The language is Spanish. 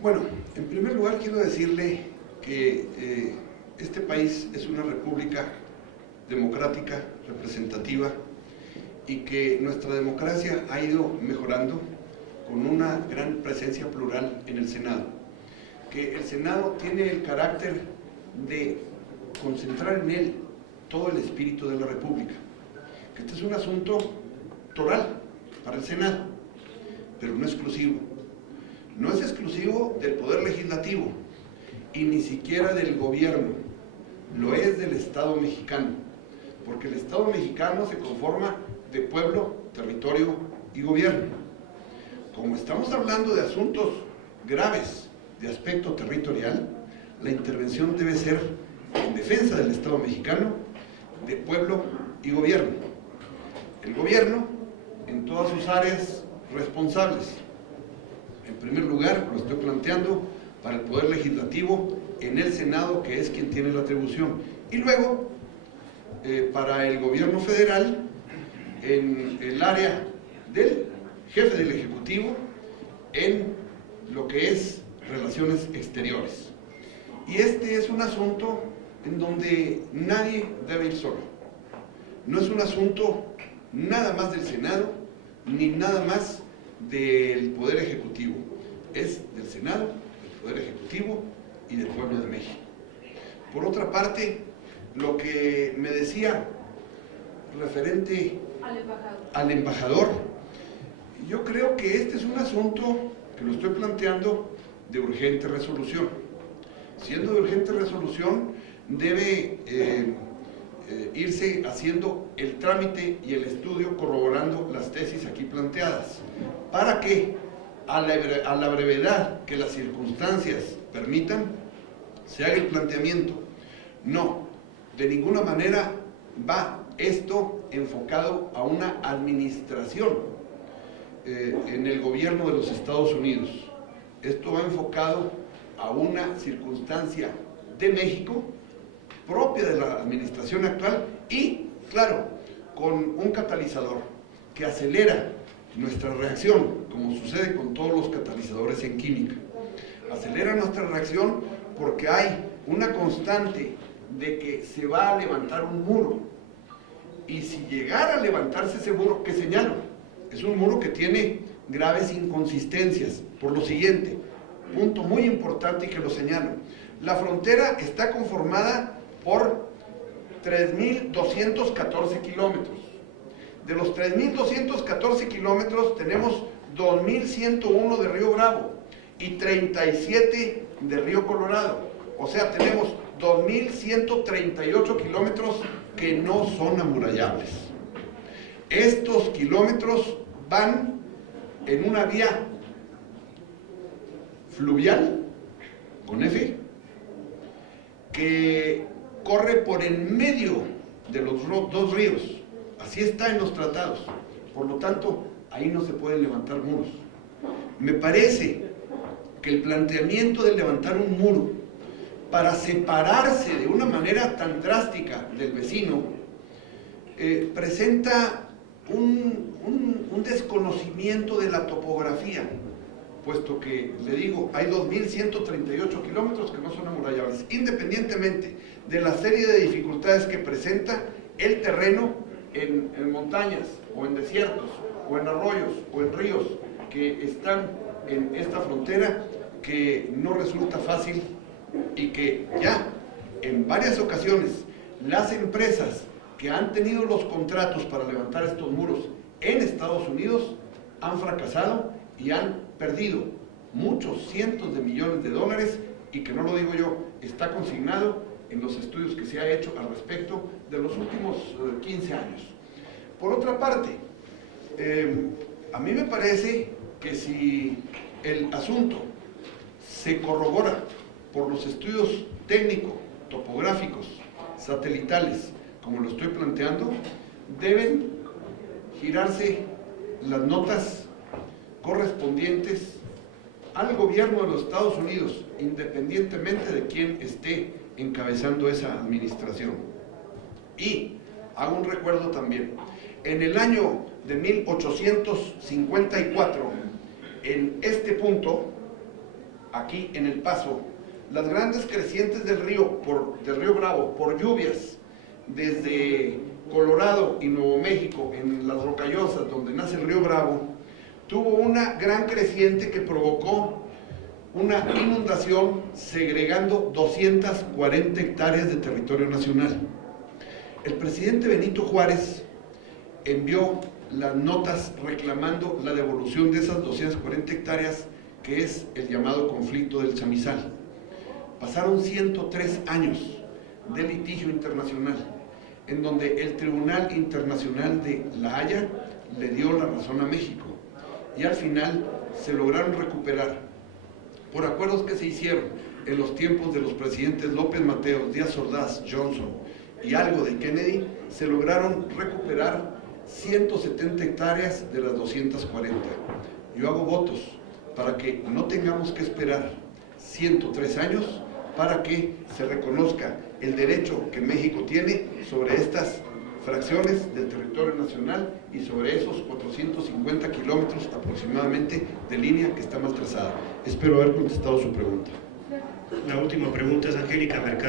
Bueno, en primer lugar quiero decirle que este país es una república democrática, representativa, y que nuestra democracia ha ido mejorando con una gran presencia plural en el Senado. Que el Senado tiene el carácter de concentrar en él todo el espíritu de la República. Que este es un asunto toral para el Senado, pero no exclusivo. No es exclusivo del Poder Legislativo y ni siquiera del gobierno, lo es del Estado mexicano, porque el Estado mexicano se conforma de pueblo, territorio y gobierno. Como estamos hablando de asuntos graves de aspecto territorial, la intervención debe ser en defensa del Estado mexicano, de pueblo y gobierno. El gobierno en todas sus áreas responsables. En primer lugar, lo estoy planteando para el Poder Legislativo en el Senado, que es quien tiene la atribución. Y luego, para el gobierno federal, en el área del jefe del Ejecutivo, en lo que es relaciones exteriores. Y este es un asunto en donde nadie debe ir solo. No es un asunto nada más del Senado, ni nada más del Poder Ejecutivo. Es del Senado, del Poder Ejecutivo y del pueblo de México. Por otra parte, lo que me decía referente al embajador, yo creo que este es un asunto que lo estoy planteando de urgente resolución. Siendo de urgente resolución, debe irse haciendo el trámite y el estudio corroborando las tesis aquí planteadas, para que a la brevedad que las circunstancias permitan, se haga el planteamiento. No, de ninguna manera va esto enfocado a una administración en el gobierno de los Estados Unidos. Esto va enfocado a una circunstancia de México, propia de la administración actual y, claro, con un catalizador que acelera nuestra reacción, como sucede con todos los catalizadores en química. Acelera nuestra reacción porque hay una constante de que se va a levantar un muro. Y si llegara a levantarse ese muro, ¿qué señalo? Es un muro que tiene graves inconsistencias. Por lo siguiente, punto muy importante y que lo señalo. La frontera está conformada por 3.214 kilómetros. De los 3.214 kilómetros tenemos 2.101 de Río Bravo y 37 de Río Colorado. O sea, tenemos 2.138 kilómetros que no son amurallables. Estos kilómetros van en una vía fluvial, con F, que corre por en medio de los dos ríos. Así está en los tratados. Por lo tanto, ahí no se pueden levantar muros. Me parece que el planteamiento de levantar un muro para separarse de una manera tan drástica del vecino presenta un desconocimiento de la topografía, puesto que, le digo, hay 2.138 kilómetros que no son amurallables, independientemente de la serie de dificultades que presenta el terreno en montañas, o en desiertos, o en arroyos, o en ríos, que están en esta frontera, que no resulta fácil y que ya en varias ocasiones las empresas que han tenido los contratos para levantar estos muros en Estados Unidos han fracasado y han perdido muchos cientos de millones de dólares, y que no lo digo yo, está consignado en los estudios que se ha hecho al respecto de los últimos 15 años. Por otra parte, a mí me parece que si el asunto se corrobora por los estudios técnicos, topográficos, satelitales, como lo estoy planteando, deben girarse las notas correspondientes al gobierno de los Estados Unidos, independientemente de quién esté encabezando esa administración. Y hago un recuerdo también. En el año de 1854, en este punto, aquí en El Paso, las grandes crecientes del río Bravo, por lluvias, desde Colorado y Nuevo México, en las Rocallosas, donde nace el río Bravo, tuvo una gran creciente que provocó una inundación segregando 240 hectáreas de territorio nacional. El presidente Benito Juárez envió las notas reclamando la devolución de esas 240 hectáreas, que es el llamado conflicto del Chamizal. Pasaron 103 años de litigio internacional, en donde el Tribunal Internacional de La Haya le dio la razón a México, y al final se lograron recuperar, por acuerdos que se hicieron en los tiempos de los presidentes López Mateos, Díaz Ordaz, Johnson y algo de Kennedy, se lograron recuperar 170 hectáreas de las 240. Yo hago votos para que no tengamos que esperar 103 años para que se reconozca el derecho que México tiene sobre estas fracciones del territorio nacional y sobre esos 450 kilómetros aproximadamente de línea que está mal trazada. Espero haber contestado su pregunta. La última pregunta es Angélica Mercado.